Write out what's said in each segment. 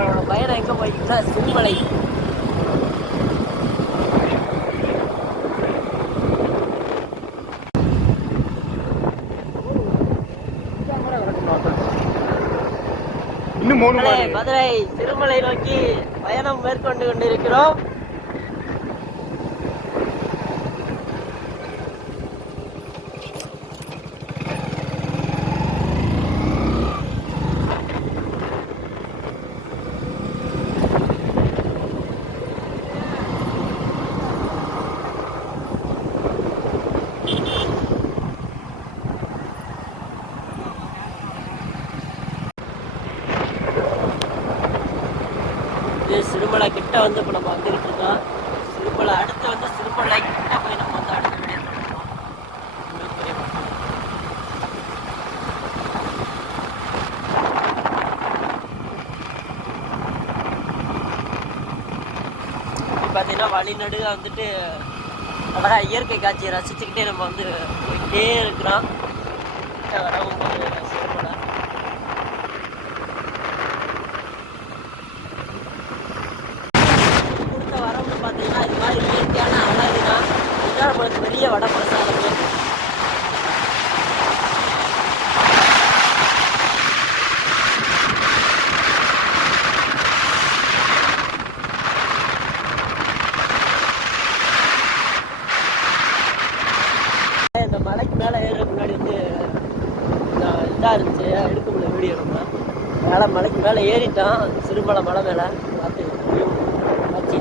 நம்மளோட பயணம் எங்கே போய்கிட்டா சிறுமலை. மதுரை சிறுமலை நோக்கி பயணம் மேற்கொண்டு கொண்டிருக்கிறோம். சிறுமலை கிட்ட வந்து இப்போ நம்ம வந்துக்கிட்டு இருக்கோம். சிறுமலை அடுத்து வந்து சிறுமலை கிட்ட போய் நம்ம வந்து அடுத்த பார்த்தீங்கன்னா வழிநடுக வந்துட்டு அழகா இயற்கை காட்சியை ரசிச்சுக்கிட்டே நம்ம வந்து போயிட்டே இருக்கிறோம். வரவும் சிறுமலை பார்த்தீங்கன்னா இது மாதிரி இயற்கையான அழகுனா இதுதான் நம்மளுக்கு பெரிய வடப்பிரசாதமே. இந்த மலைக்கு மேலே ஏற முன்னாடி வந்து இதாக இருந்துச்சு, எடுக்க முடியல வீடியோ. நம்ம மேலே மலைக்கு மேலே ஏறிட்டோம். சிறுமலை மலை மேலே பார்த்து ஆச்சு.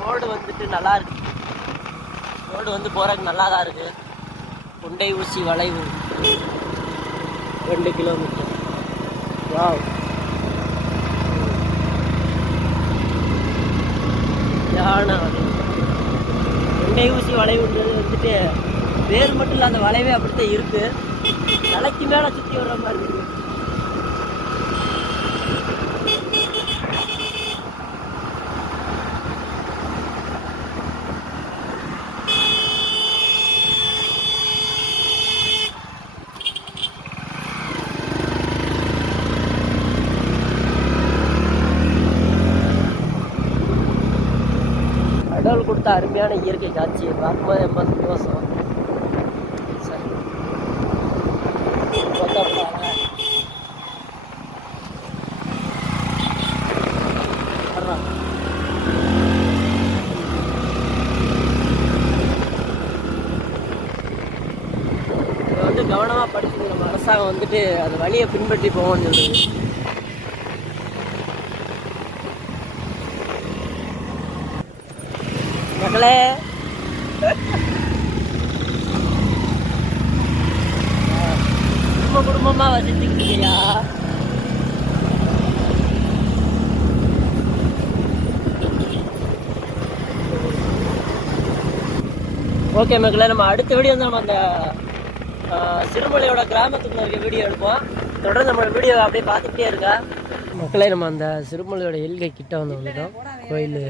ரோடு வந்துட்டு நல்லா இருக்கு. ரோடு வந்து போறதுக்கு நல்லா தான் இருக்கு. கொண்டை ஊசி வளைவு 2 கிலோமீட்டர். வாவ், யானை வளைவு. கொண்டை ஊசி வளைவுன்றது வந்துட்டு வேறு மட்டும் இல்லை, அந்த வளைவே அப்படித்தான் இருக்கு. தலைக்கு மேலே சுற்றி வர்ற மாதிரி இருக்கு. கடவுள் கொடுத்த அருமையான இயற்கை காட்சியை பார்க்கும்போது ரொம்ப சந்தோஷம். இதை வந்து கவனமாக படிச்சுக்கிற நம்ம அரசாங்கம் வந்துட்டு அந்த வழியை பின்பற்றி போவோம்னு சொல்லுது. மக்களே, குடும்பமா வசிச்சுக்கிட்டியா? ஓகே மக்களே, நம்ம அடுத்த வீடியோ வந்து நம்ம அந்த சிறுமலையோட கிராமத்துக்குள்ள இருக்க வீடியோ எடுப்போம். தொடர்ந்து நம்ம வீடியோ அப்படியே பார்த்துக்கிட்டே இருக்கா மக்களே. நம்ம அந்த சிறுமலையோட எல்கை கிட்ட வந்து வந்துட்டோம். கோயில்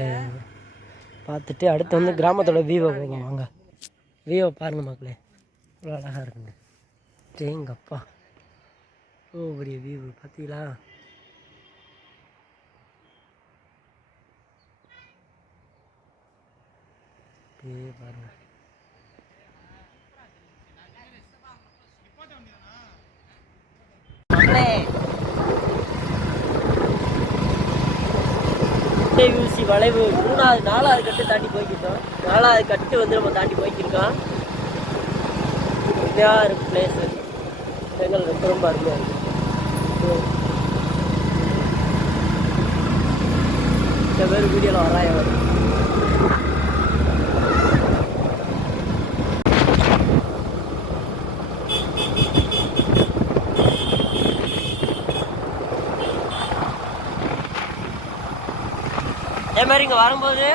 பார்த்துட்டு அடுத்து வந்து கிராமத்தோட வியூவை போகும். வாங்க, வியூவை பாருங்கள் மக்களே, இவ்வளோ அழகாக இருக்குங்க. எங்கப்பா, ஓ பெரிய வியூ பார்த்தீங்களா? பாருங்கள். ஊசி வளைவு 4வது கட்டு தாண்டி போய்கிட்டோம். 4வது கட்டு வந்து நம்ம தாண்டி போய்க்கிருக்கோம். இதாக இருக்கு பிளேஸு. எங்களுக்கு ரொம்ப ரொம்ப அருமையாக இருக்குது. சில பேர் வீடியோவில் வராய வரும். அதே மாதிரி இங்கே வரும்போது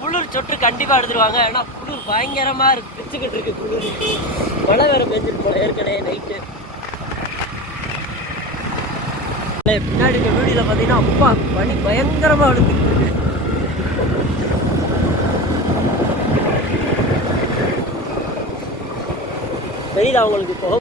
குளிர் சொட்டு கண்டிப்பாக எடுத்துருவாங்க. ஏன்னா குளிர் பயங்கரமாக இருக்குது, பிச்சுக்கிட்டு இருக்கு குளிர். மழை வேறு பெஞ்சிட்டு போல ஏற்கனவே நைட்டு. பின்னாடி இந்த வீடியோவில் பார்த்தீங்கன்னா அப்பா பனி பயங்கரமாக விழுந்துட்டு இருக்கு. வெயில் அவங்களுக்கு போக